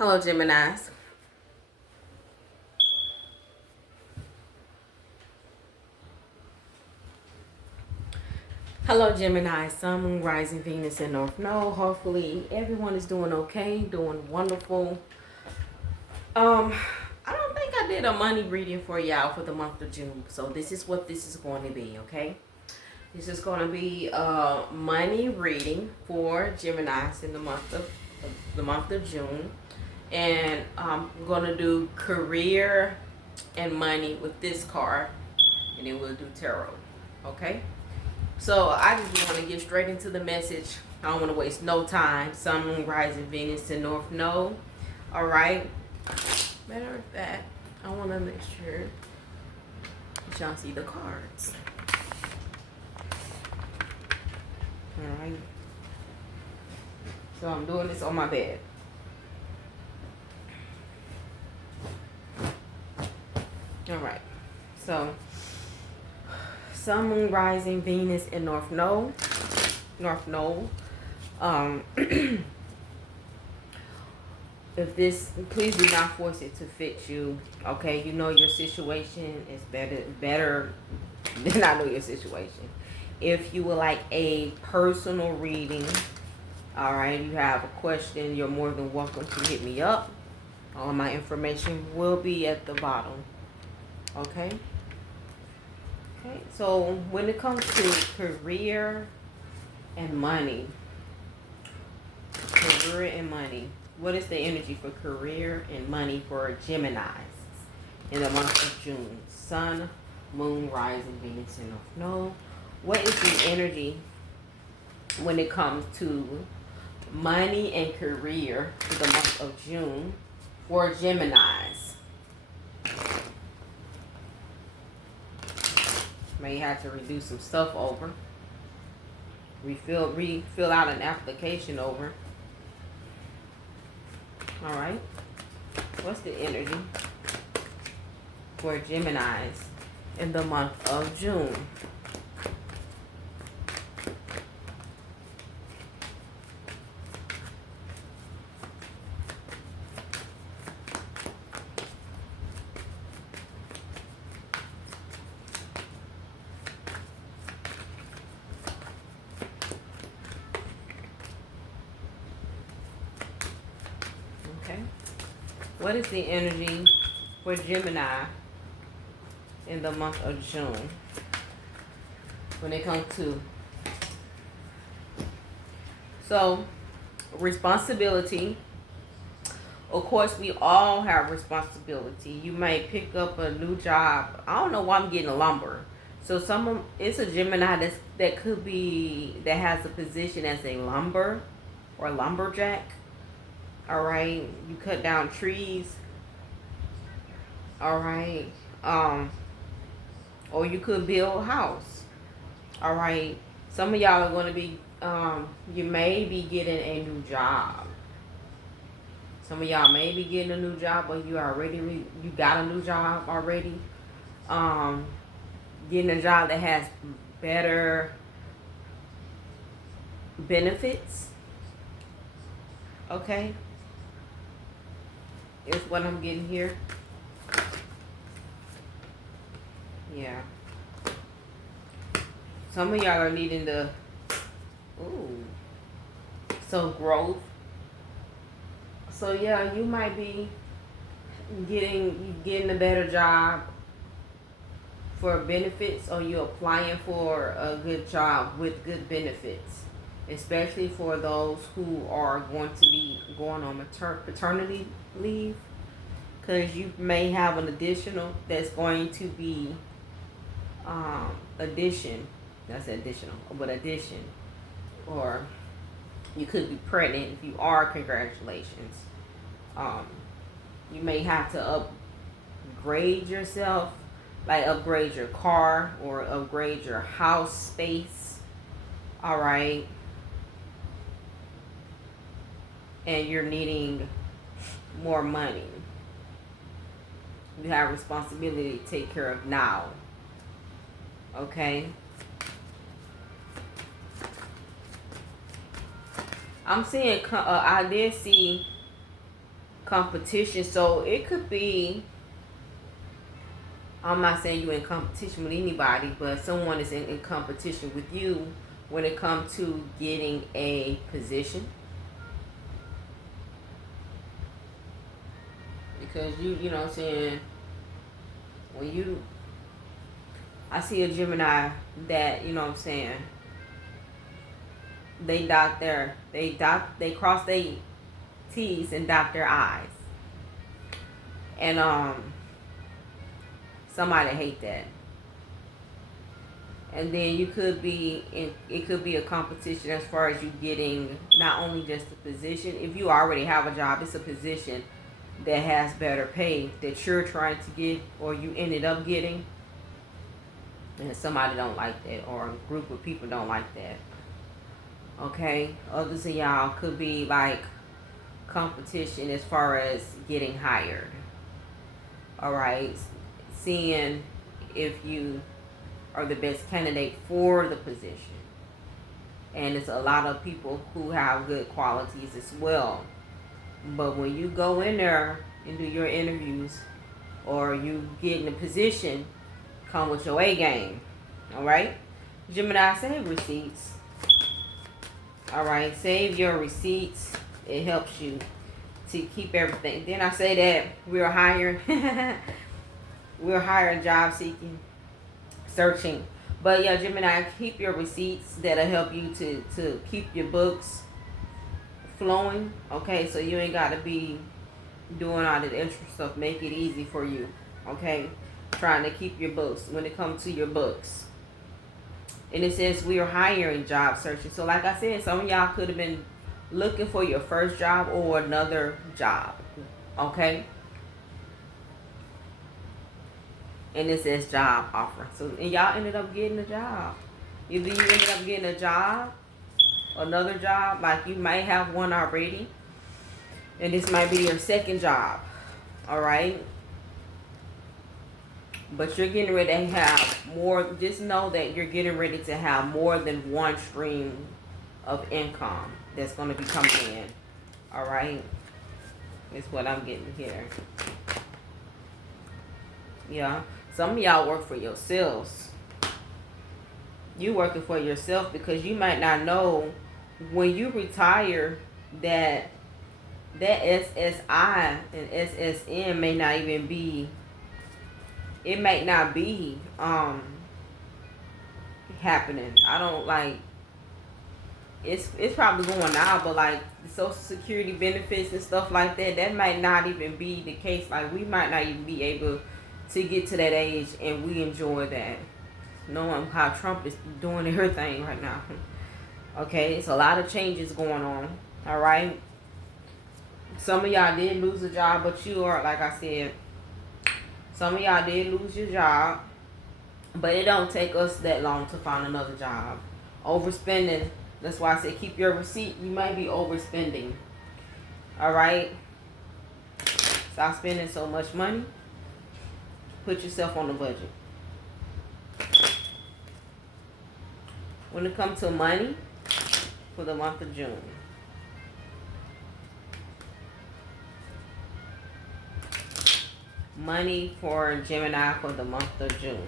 Hello, Geminis. Hello, Gemini. Sun, Moon, Rising, Venus, and North Node. Hopefully, everyone is doing okay, doing wonderful. Um, I don't think I did a money reading for y'all for the month of June, so this is what this is going to be. Okay, this is going to be a money reading for Geminis in the month of June, and I'm going to do career and money with this card, and then we'll do tarot. Okay. So I just want to get straight into the message. I don't want to waste no time. Sun, Moon, Rising, Venus, and North Node. All right. Matter of fact, I want to make sure y'all see the cards. All right. So I'm doing this on my bed. All right. So Sun, Moon, Rising, Venus, and North Node. North Node. If this, please do not force it to fit you. Okay, you know your situation is better than I know your situation. If you would like a personal reading, all right, you have a question, you're more than welcome to hit me up. All my information will be at the bottom. Okay. Okay, so when it comes to career and money, what is the energy for career and money for Geminis in the month of June? Sun, Moon, Rising, Venus, and North Node. What is the energy when it comes to money and career for the month of June for Geminis? May have to redo some stuff over. Refill out an application over. All right. What's the energy for Geminis in the month of June? What is the energy for Gemini in the month of June when it comes to responsibility? Of course, we all have responsibility. You may pick up a new job. I don't know why I'm getting lumber. So it's a Gemini that has a position as a lumber or lumberjack. All right, you cut down trees. All right, or you could build a house. All right, some of y'all are going to be, you may be getting a new job. Some of y'all may be getting a new job, or you got a new job already. Getting a job that has better benefits. Okay. Is what I'm getting here. Yeah. Some of y'all are needing growth. So yeah, you might be getting a better job for benefits, or you're applying for a good job with good benefits, especially for those who are going to be going on paternity leave, because you may have an additional that's going to be addition, or you could be pregnant. If you are, congratulations. You may have to upgrade yourself, like upgrade your car or upgrade your house space. All right. And you're needing more money. You have responsibility to take care of now. Okay. I did see competition. So it could be, I'm not saying you're in competition with anybody, but someone is in competition with you when it comes to getting a position. Because you know what I'm saying, when you, I see a Gemini that, you know what I'm saying, they they cross their T's and dot their I's. And somebody hate that. And then you could be in, it could be a competition as far as you getting not only just a position. If you already have a job, it's a position that has better pay that you're trying to get or you ended up getting. And somebody don't like that, or a group of people don't like that. Okay, others of y'all could be like competition as far as getting hired. All right, seeing if you are the best candidate for the position. And it's a lot of people who have good qualities as well. But when you go in there and do your interviews, or you get in a position, come with your A game. All right, Gemini, save receipts. All right, save your receipts. It helps you to keep everything. Then I say that we're hiring, job seeking, searching. But yeah, Gemini, keep your receipts. That'll help you to keep your books flowing. Okay, so you ain't got to be doing all that extra stuff. Make it easy for you. Okay, trying to keep your books when it comes to your books. And it says we are hiring, job searching. So like I said, some of y'all could have been looking for your first job or another job. Okay. And it says job offer. So, and y'all ended up getting a job. Either you ended up getting a job, another job, like you might have one already, and this might be your second job. All right. But you're getting ready to have more. Just know that you're getting ready to have more than one stream of income that's going to be coming in. All right. Is what I'm getting here. Yeah. Some of y'all work for yourselves. You working for yourself because you might not know when you retire that SSI and SSN may not even be. It may not be happening. I don't like. It's probably going out, but like the Social Security benefits and stuff like that, that might not even be the case. Like we might not even be able to get to that age, and we enjoy that, knowing how Trump is doing everything right now. Okay, it's a lot of changes going on. All right. Some of y'all did lose a job, but you are, like I said, some of y'all did lose your job, but it don't take us that long to find another job. Overspending. That's why I say keep your receipt. You might be overspending. All right. Stop spending so much money. Put yourself on the budget. When it comes to money for the month of June, money for Gemini for the month of June.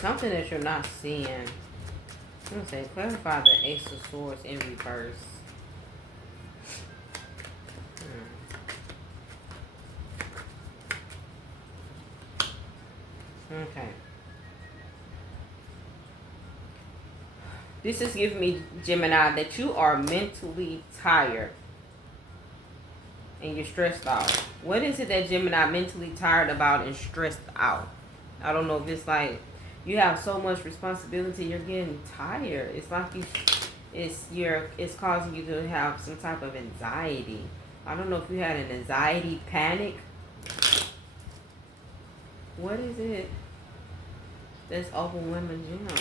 Something that you're not seeing. I'm going to say, clarify the Ace of Swords in reverse. Okay. This is giving me, Gemini, that you are mentally tired and you're stressed out. What is it that Gemini mentally tired about and stressed out? I don't know if it's like you have so much responsibility, you're getting tired. It's like it's causing you to have some type of anxiety. I don't know if you had an anxiety panic. What is it that's overwhelming Gemini?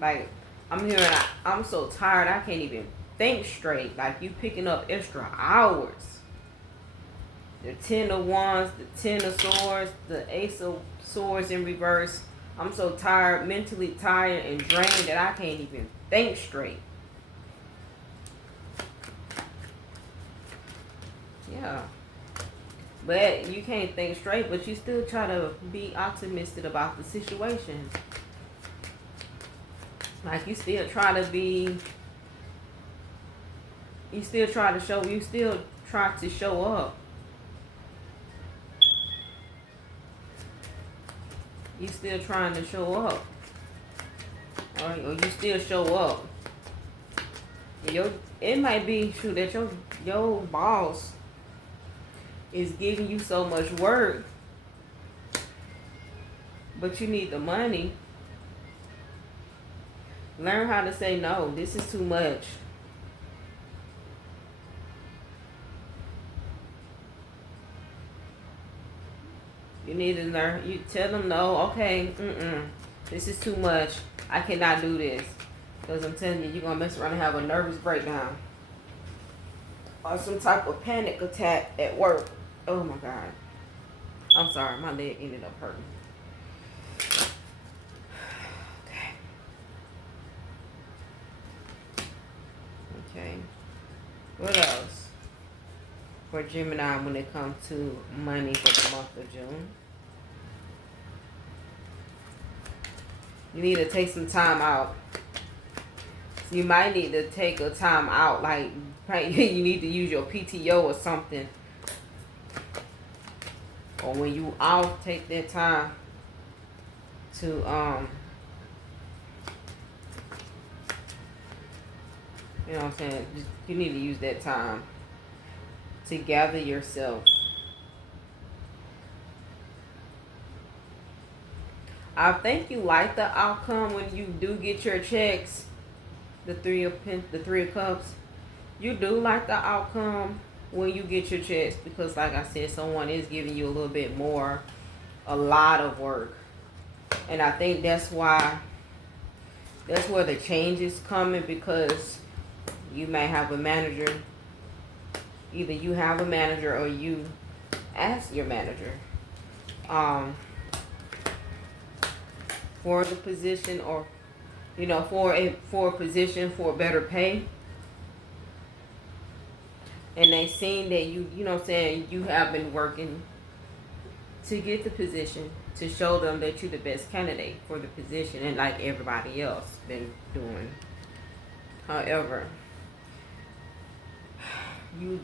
Like, I'm hearing, I'm so tired, I can't even think straight. Like, you picking up extra hours. The 10 of Wands, the 10 of Swords, the Ace of Swords in reverse. I'm so tired, mentally tired and drained that I can't even think straight. Yeah. But you can't think straight, but you still try to be optimistic about the situation. Like, you still try to be, you still try to show up. You still trying to show up. Or you still show up. It might be true that your boss is giving you so much work, but you need the money. Learn how to say no. This is too much. You need to learn. You tell them no. Okay, this is too much. I cannot do this. Because I'm telling you, you're going to mess around and have a nervous breakdown. Or some type of panic attack at work. Oh my God. I'm sorry, my leg ended up hurting. Okay. What else for Gemini when it comes to money for the month of June? You need to take some time out. You might need to take a time out, like you need to use your PTO or something. Or when you out, take that time to you know what I'm saying? You need to use that time to gather yourself. I think you like the outcome when you do get your checks. The three of cups. You do like the outcome when you get your checks because, like I said, someone is giving you a little bit more, a lot of work, and I think that's where the change is coming, because you may have a manager. Either you have a manager or you ask your manager for the position, or for a position for better pay. And they seen that you have been working to get the position, to show them that you're the best candidate for the position, and like everybody else been doing. However, you're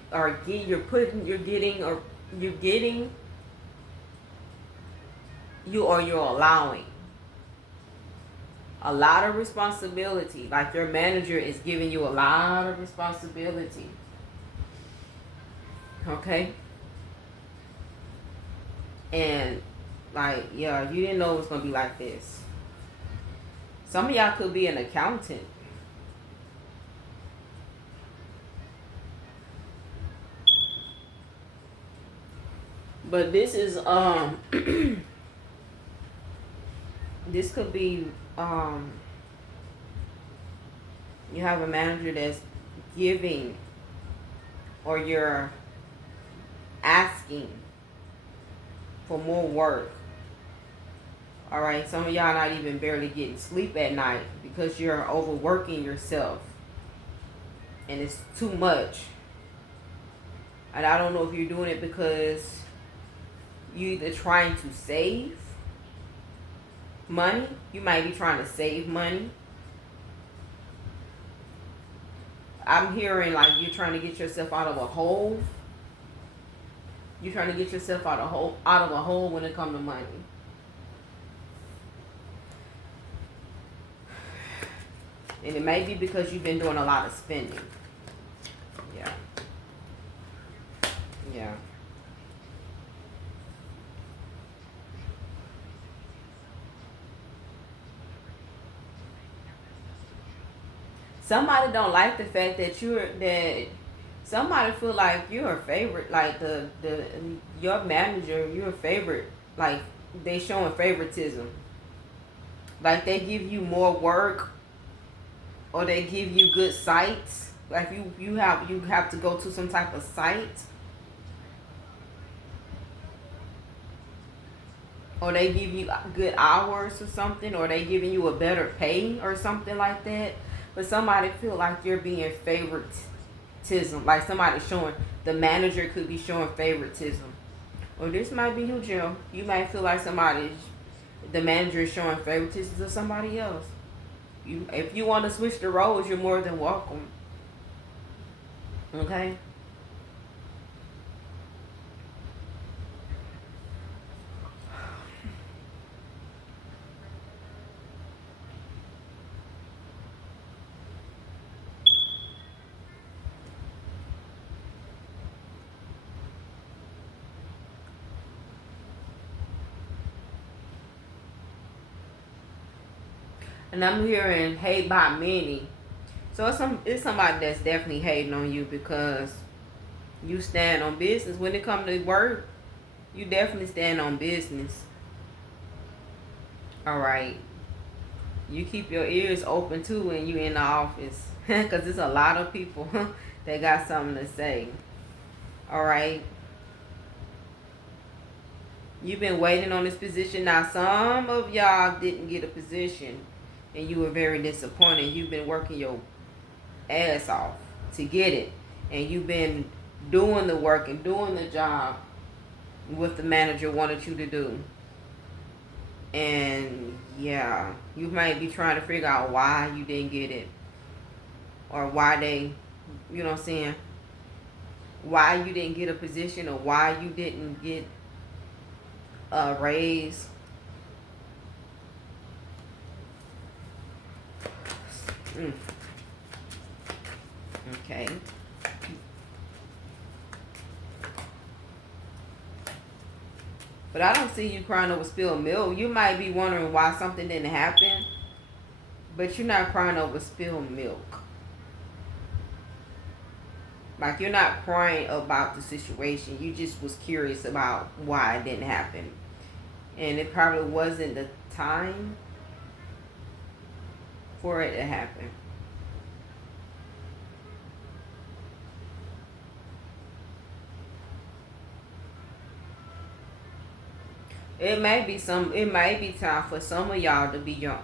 allowing a lot of responsibility. Like, your manager is giving you a lot of responsibility. Okay? And, like, yeah, you didn't know it was going to be like this. Some of y'all could be an accountant. But this is, this could be, you have a manager that's giving, or you're asking for more work. All right, some of y'all not even barely getting sleep at night because you're overworking yourself, and it's too much. And I don't know if you're doing it because you're either trying to save money. You might be trying to save money. I'm hearing like you're trying to get yourself out of a hole. You're trying to get yourself out of a hole when it comes to money. And it may be because you've been doing a lot of spending. Yeah. Yeah. Somebody don't like the fact that Somebody feel like you're a favorite, like the your manager, you're a favorite, like they showing favoritism. Like they give you more work, or they give you good sites. Like you have to go to some type of site, or they give you good hours or something, or they giving you a better pay or something like that. But somebody feel like you're being favoritism, like somebody showing, the manager could be showing favoritism. Or this might be you, Jim. You might feel like the manager is showing favoritism to somebody else. If you want to switch the roles, you're more than welcome. Okay. And I'm hearing hate by many. So it's somebody that's definitely hating on you because you stand on business. When it comes to work, you definitely stand on business. All right. You keep your ears open too when you in the office, because there's a lot of people that got something to say. All right. You've been waiting on this position. Now, some of y'all didn't get a position, and you were very disappointed. You've been working your ass off to get it, and you've been doing the work and doing the job what the manager wanted you to do. And yeah, you might be trying to figure out why you didn't get it, or why they, you know what I'm saying, why you didn't get a position, or why you didn't get a raise. Mm. Okay. But I don't see you crying over spilled milk. You might be wondering why something didn't happen, but you're not crying over spilled milk. Like, you're not crying about the situation. You just was curious about why it didn't happen. And it probably wasn't the time for it to happen. It may be time for some of y'all to be your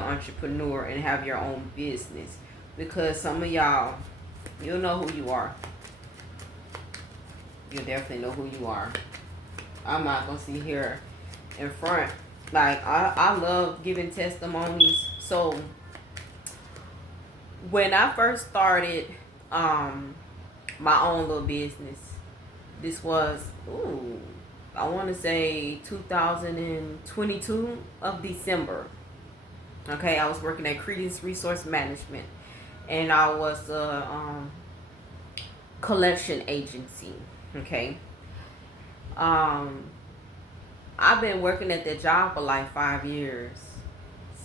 entrepreneur and have your own business, because some of y'all, you'll know who you are. You definitely know who you are. I'm not gonna sit here in front. Like, I love giving testimonies. So when I first started my own little business, this was I want to say 2022 of December. Okay, I was working at Credence Resource Management, and I was a collection agency. Okay. I've been working at that job for like 5 years.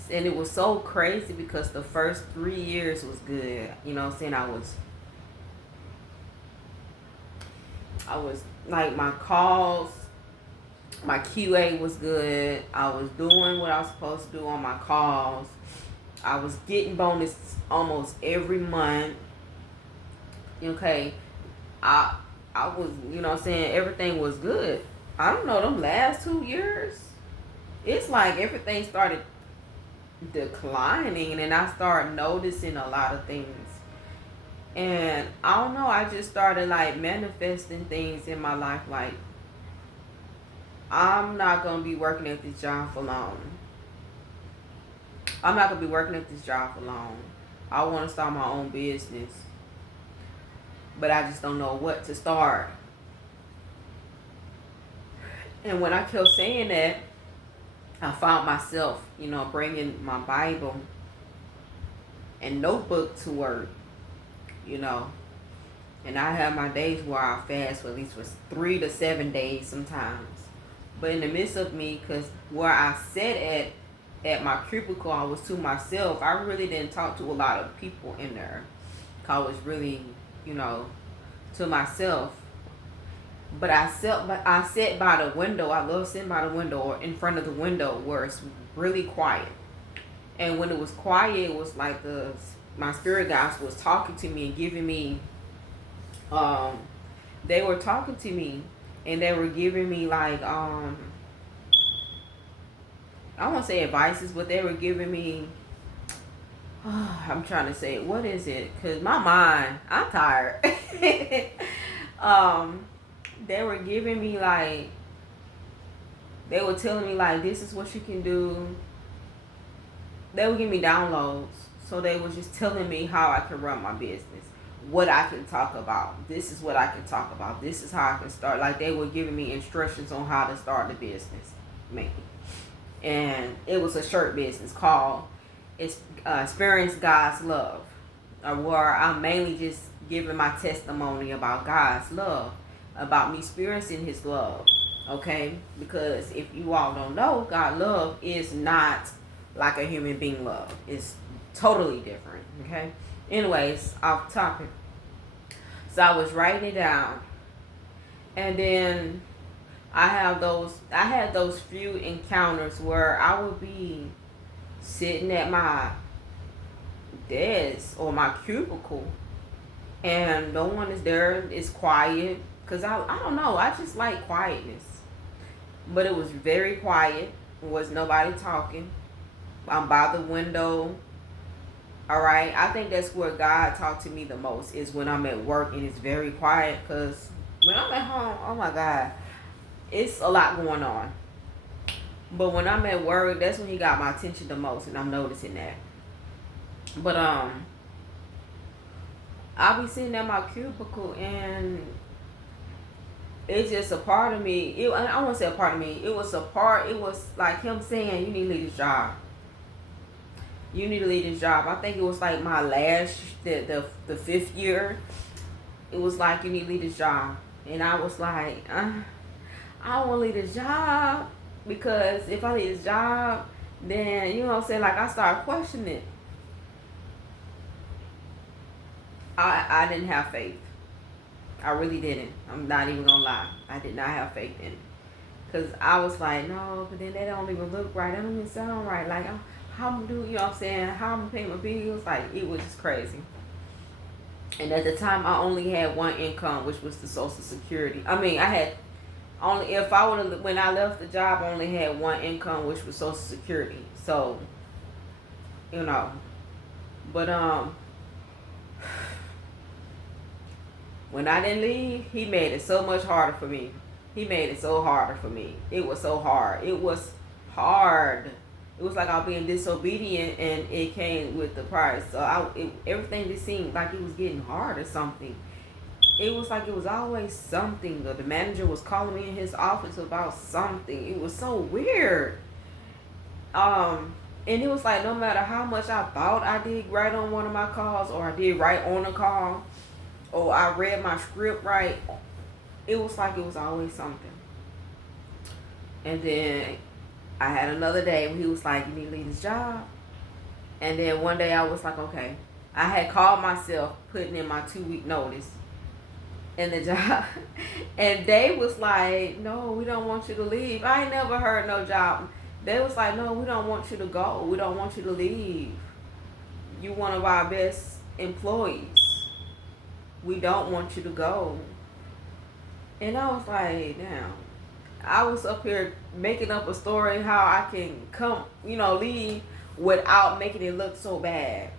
And it was so crazy because the first 3 years was good. You know what I'm saying? I was like, my calls, my QA was good. I was doing what I was supposed to do on my calls. I was getting bonus almost every month. Okay. I I was, you know what I'm saying, everything was good. I don't know, them last 2 years, it's like everything started declining, and I started noticing a lot of things. And I don't know, I just started like manifesting things in my life, like, I'm not gonna be working at this job for long. I'm not gonna be working at this job for long. I want to start my own business, but I just don't know what to start. And when I kept saying that, I found myself, bringing my Bible and notebook to work, you know. And I have my days where I fast for at least for 3 to 7 days sometimes. But in the midst of me, because where I sat at my cubicle, I was to myself. I really didn't talk to a lot of people in there. I was really, you know, to myself. But I sit by the window. I love sitting by the window or in front of the window where it's really quiet. And when it was quiet, it was like my spirit guides was talking to me and giving me they were talking to me and they were giving me like I won't say advices, but they were giving me I'm trying to say, what is it? Because my mind, I'm tired. They were giving me like, they were telling me like, this is what you can do. They would give me downloads. So they were just telling me how I can run my business, what I can talk about. This is what I can talk about. This is how I can start. Like they were giving me instructions on how to start the business, maybe. And it was a shirt business called Experience God's Love, where I'm mainly just giving my testimony about God's love, about me experiencing His love. Okay, because if you all don't know, God love is not like a human being love. It's totally different. Okay. Anyways, off topic. So I was writing it down, and then I had those few encounters where I would be sitting at my desk or my cubicle and no one is there. It's quiet because I don't know, I just like quietness, but it was very quiet. There was nobody talking. I'm by the window. All right, I think that's where God talked to me the most, is when I'm at work and it's very quiet, because when I'm at home, oh my God, it's a lot going on. But when I'm at work, that's when He got my attention the most, and I'm noticing that. But I'll be sitting at my cubicle, and it's just a part of me. I won't say a part of me. It was a part. It was like Him saying, "You need to leave this job. You need to leave this job." I think it was like my last, the 5th year. It was like, "You need to leave this job," and I was like, I don't want to leave this job, because if I leave this job, then you know what I'm saying. Like I started questioning it. I didn't have faith. I really didn't. I'm not even gonna lie. I did not have faith in it. Because I was like, no, but then they don't even look right. They don't even sound right. Like, how I'm do, you know what I'm saying? How I'm paying my bills. Like, it was just crazy. And at the time, I only had one income, which was the Social Security. I mean, I had only, if I would have, when I left the job, I only had one income, which was Social Security. So, you know, but, when I didn't leave, He made it so much harder for me. He made it so harder for me. It was so hard. It was hard. It was like I was being disobedient, and it came with the price. So everything just seemed like it was getting hard or something. It was like it was always something. The manager was calling me in his office about something. It was so weird. And it was like no matter how much I thought I did right on one of my calls, or I did right on a call, or I read my script right, it was like it was always something. And then I had another day when He was like, "You need to leave this job." And then one day I was like, okay. I had called myself, putting in my 2-week notice in the job. And they was like, "No, we don't want you to leave." I ain't never heard no job. They was like, "No, we don't want you to go. We don't want you to leave. You one of our best employees. We don't want you to go." And I was like, damn. I was up here making up a story how I can come, leave without making it look so bad.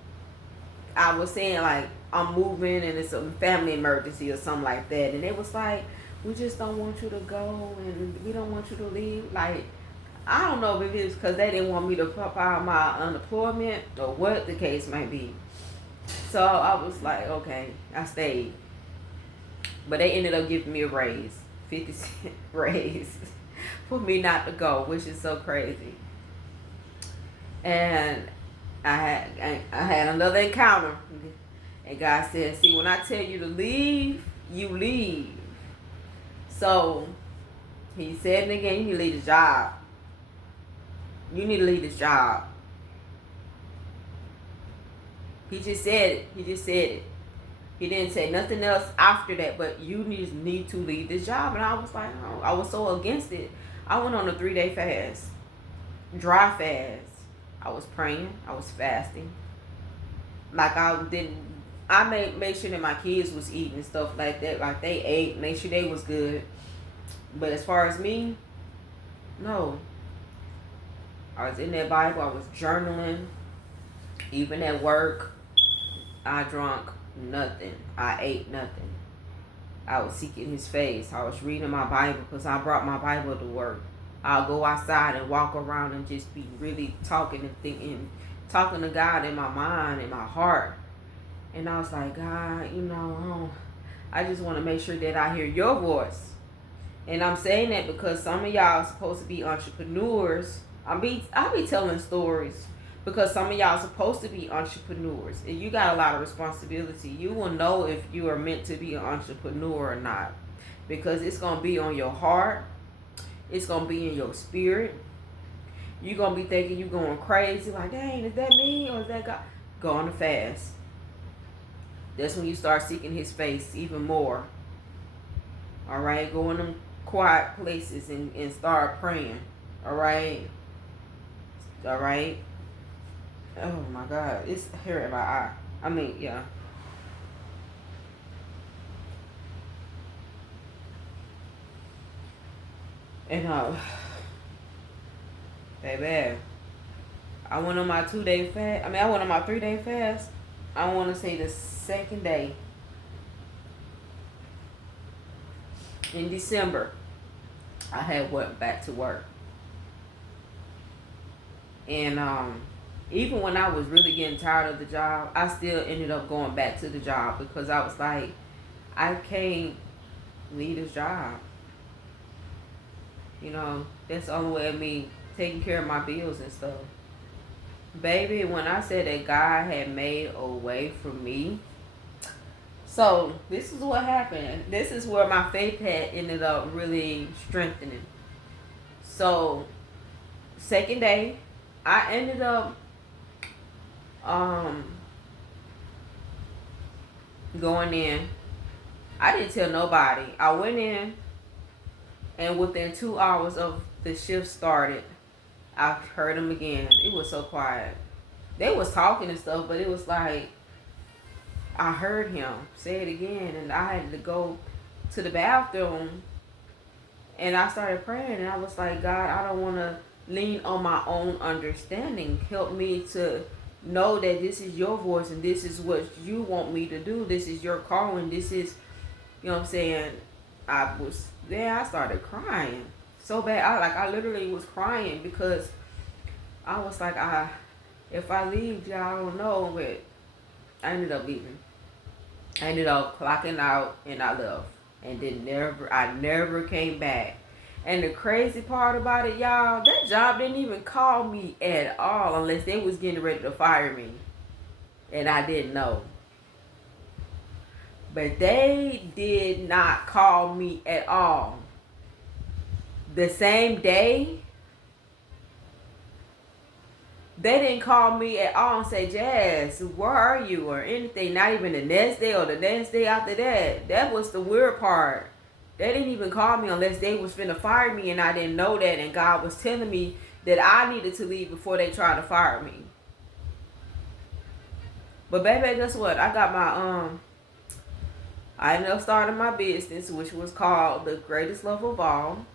I was saying like I'm moving and it's a family emergency or something like that. And they was like, "We just don't want you to go, and we don't want you to leave." Like, I don't know if it is because they didn't want me to file my unemployment or what the case might be. So I was like, okay, I stayed. But they ended up giving me a raise, 50-cent raise, for me not to go, which is so crazy. And I had another encounter, and God said, "See, when I tell you to leave, you leave." So He said it again, "You need to leave this job. You need to leave this job." He just said it. He just said it. He didn't say nothing else after that, but you need to leave this job. And I was like, oh, I was so against it. I went on a 3-day fast, dry fast. I was praying, I was fasting. Like I made sure that my kids was eating and stuff like that. Like they ate, make sure they was good. But as far as me, no. I was in that Bible, I was journaling. Even at work, I drank nothing. I ate nothing. I was seeking his face. I was reading my Bible because I brought my Bible to work. I'll go outside and walk around and just be really talking and thinking, talking to God in my mind, in my heart. And I was like, God, I just want to make sure that I hear your voice. And I'm saying that because some of y'all are supposed to be entrepreneurs. I be telling stories because some of y'all are supposed to be entrepreneurs. And you got a lot of responsibility. You will know if you are meant to be an entrepreneur or not. Because it's going to be on your heart. It's going to be in your spirit. You're going to be thinking you're going crazy. Like, dang, is that me or is that God? Go on a fast. That's when you start seeking his face even more. All right? Go in them quiet places and start praying. All right? All right? Oh, my God. It's here in my eye. I mean, yeah. And, baby, I went on my 2-day fast. I went on my 3-day fast. I want to say the second day in December, I had went back to work. And even when I was really getting tired of the job, I still ended up going back to the job because I was like, I can't leave this job. That's the only way of me taking care of my bills and stuff. Baby, when I said that God had made a way for me, so this is what happened. This is where my faith had ended up really strengthening. So, second day, I ended up going in. I didn't tell nobody. I went in, and within 2 hours of the shift started, I heard them again. It was so quiet. They was talking and stuff, but it was like I heard him say it again, and I had to go to the bathroom, and I started praying, and I was like, God, I don't want to lean on my own understanding. Help me to know that this is your voice, and this is what you want me to do. This is your calling. This is, what I'm saying. I started crying so bad. I literally was crying because I was like, if I leave, y'all don't know, but I ended up leaving. I ended up clocking out and I left. And then I never came back. And the crazy part about it, y'all, that job didn't even call me at all unless they was getting ready to fire me. And I didn't know. But they did not call me at all. The same day, they didn't call me at all and say, Jazz, where are you? Or anything. Not even the next day or the next day after that. That was the weird part. They didn't even call me unless they was finna fire me and I didn't know that. And God was telling me that I needed to leave before they tried to fire me. But baby, guess what? I got my, I ended up starting my business, which was called The Greatest Love of All.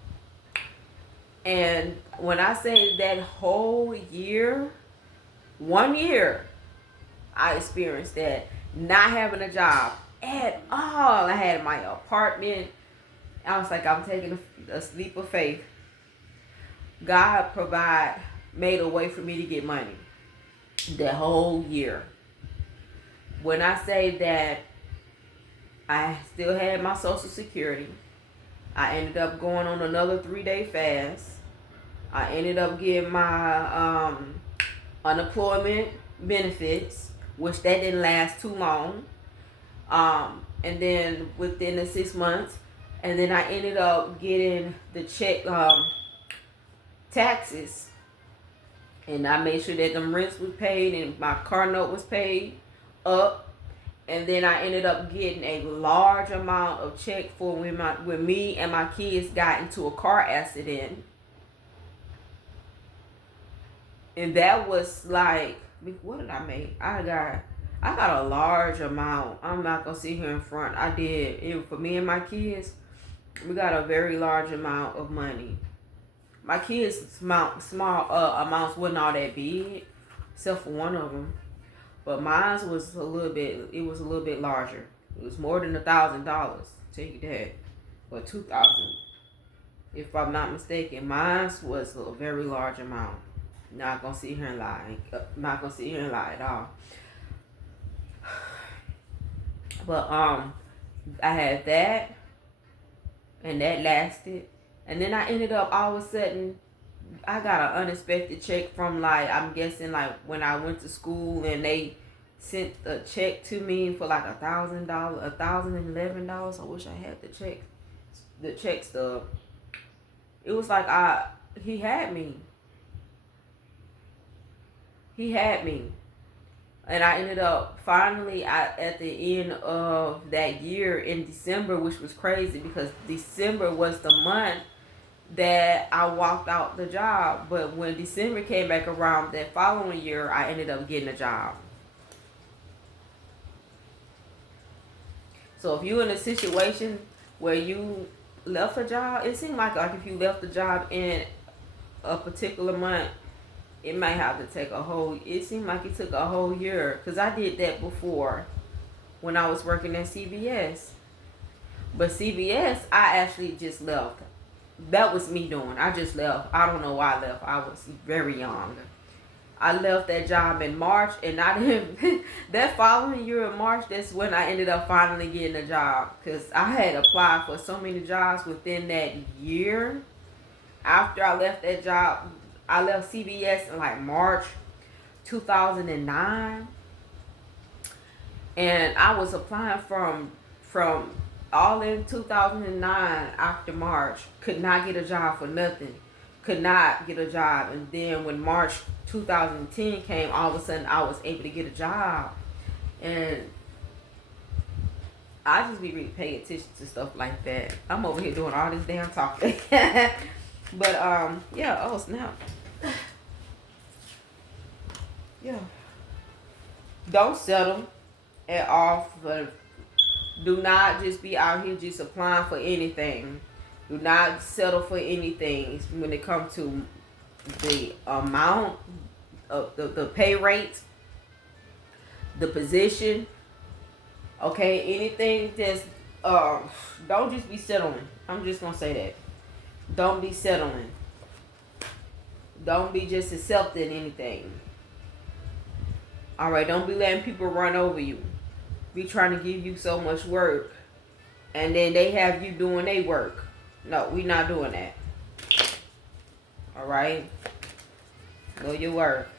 And when I say that whole year, 1 year, I experienced that. Not having a job at all. I had my apartment. I was like, I'm taking a leap of faith. God made a way for me to get money. That whole year. When I say that I still had my Social Security, I ended up going on another 3-day fast. I ended up getting my unemployment benefits, which that didn't last too long. And then within the 6 months, and then I ended up getting the check taxes. And I made sure that them rents was paid and my car note was paid up. And then I ended up getting a large amount of check for when me and my kids got into a car accident. And that was like, what did I make? I got a large amount. I'm not gonna sit here in front. I did it for me and my kids. We got a very large amount of money. My kids' small amounts wasn't all that big, except for one of them. But mine was a little bit. It was a little bit larger. It was more than $1,000. Tell you that, or 2,000, if I'm not mistaken. Mine was a very large amount. Not gonna sit here and lie. Not gonna sit here and lie at all. But I had that, and that lasted. And then I ended up all of a sudden, I got an unexpected check from, like, I'm guessing like when I went to school, and they sent a check to me for like $1,000, $1,011. I wish I had the check stub. It was like he had me. He had me. And I ended up finally at the end of that year in December, which was crazy because December was the month that I walked out the job. But when December came back around that following year, I ended up getting a job. So if you're in a situation where you left a job, it seemed like if you left the job in a particular month, it might have to take it seemed like it took a whole year. Because I did that before when I was working at CVS. But CVS, I actually just left. That was me doing. I just left. I don't know why I left. I was very young. I left that job in March, and I didn't. That following year in March, that's when I ended up finally getting a job. Because I had applied for so many jobs within that year. After I left that job, I left CVS in like March 2009. And I was applying from all in 2009 after March. Could not get a job for nothing. Could not get a job. And then when March 2010 came, all of a sudden I was able to get a job. And I just be really paying attention to stuff like that. I'm over here doing all this damn talking. But yeah, oh snap. Yeah. Don't settle at all for. Do not just be out here just applying for anything. Do not settle for anything when it comes to the amount of the pay rate, the position. Okay, anything just don't just be settling. I'm just gonna say that. Don't be settling. Don't be just accepting anything. Alright, don't be letting people run over you. Be trying to give you so much work, and then they have you doing their work. No, we not doing that. Alright? Know your work.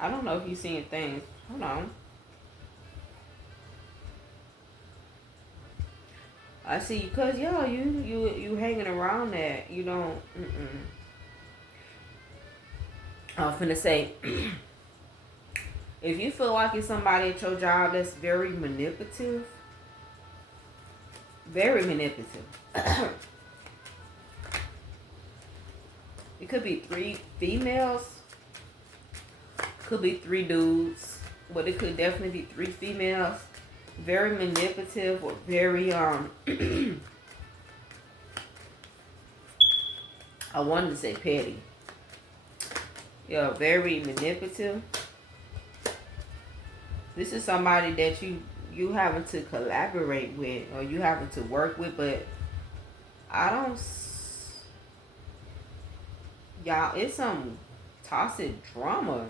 I don't know if you're seeing things. Hold on. I see, because yo, you hanging around that. You don't. I was finna say, if you feel like it's somebody at your job that's very manipulative, it could be 3 females, could be 3 dudes, but it could definitely be 3 females. Very manipulative, or very I wanted to say petty. Yeah, very manipulative. This is somebody that you having to collaborate with, or you having to work with, but I don't. Y'all, it's some toxic drama.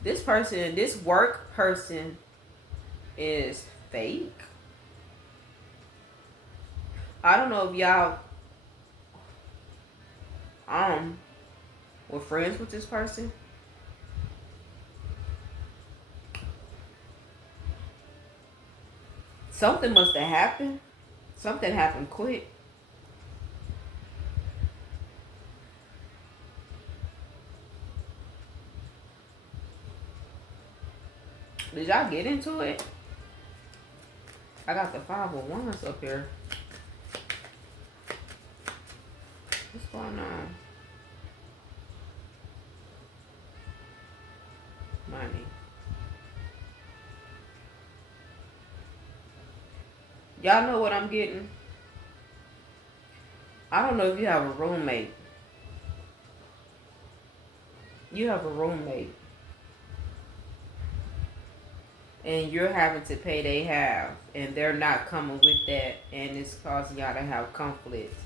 This work person is fake. I don't know if y'all were friends with this person. Something must have happened. Something happened quick. Did y'all get into it? I got the 5 of Wands up here. What's going on? Money. Y'all know what I'm getting? I don't know if you have a roommate. You have a roommate. And you're having to pay they half. And they're not coming with that. And it's causing y'all to have conflicts.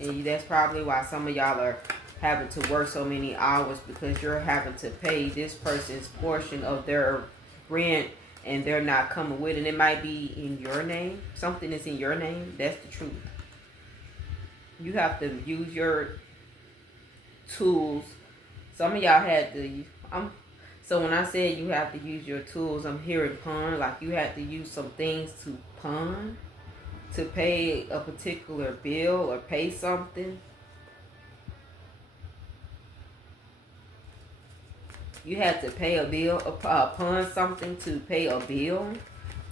And that's probably why some of y'all are having to work so many hours, because you're having to pay this person's portion of their rent and they're not coming with it. And it might be in your name. Something is in your name. That's the truth. You have to use your tools. Some of y'all had to. So when I said you have to use your tools, I'm hearing pawn. Like you had to use some things to pawn to pay a particular bill or pay something. You had to pay a bill, pawn something to pay a bill.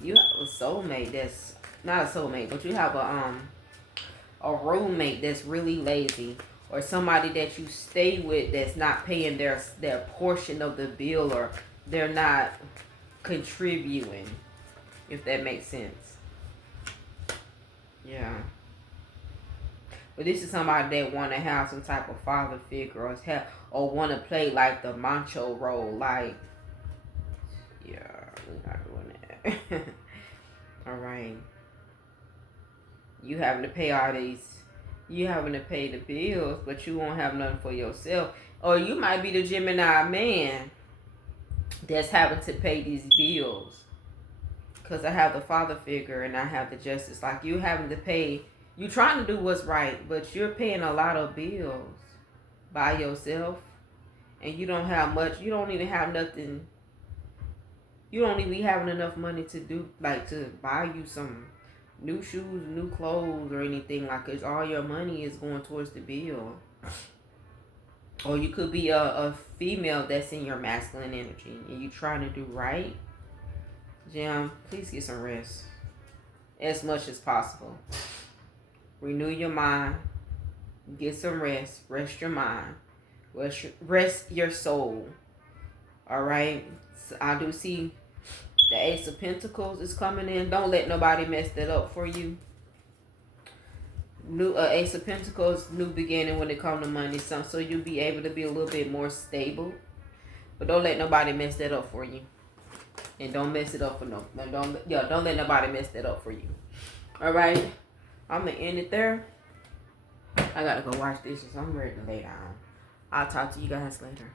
You have a soulmate that's not a soulmate, but you have a roommate that's really lazy, or somebody that you stay with that's not paying their portion of the bill, or they're not contributing, if that makes sense. Yeah. But this is somebody that want to have some type of father figure, or want to play like the macho role. Like, yeah, we're not doing that. All right. You having to pay all these. You having to pay the bills, but you won't have nothing for yourself. Or you might be the Gemini man that's having to pay these bills. Because I have the father figure and I have the justice. Like you having to pay. You trying to do what's right, but you're paying a lot of bills by yourself. And you don't have much. You don't even have nothing. You don't even having enough money to do, like, to buy you some new shoes, new clothes, or anything. Like, cause all your money is going towards the bill. Or you could be a female that's in your masculine energy and you trying to do right. Jim, please get some rest as much as possible. Renew your mind. Get some rest. Rest your mind. Rest your soul. All right. So I do see the Ace of Pentacles is coming in. Don't let nobody mess that up for you. New Ace of Pentacles, new beginning when it comes to money. So you'll be able to be a little bit more stable. But don't let nobody mess that up for you. And don't mess it up for don't let nobody mess that up for you. All right. I'm gonna end it there. I gotta go wash dishes. I'm ready to lay down. I'll talk to you guys later.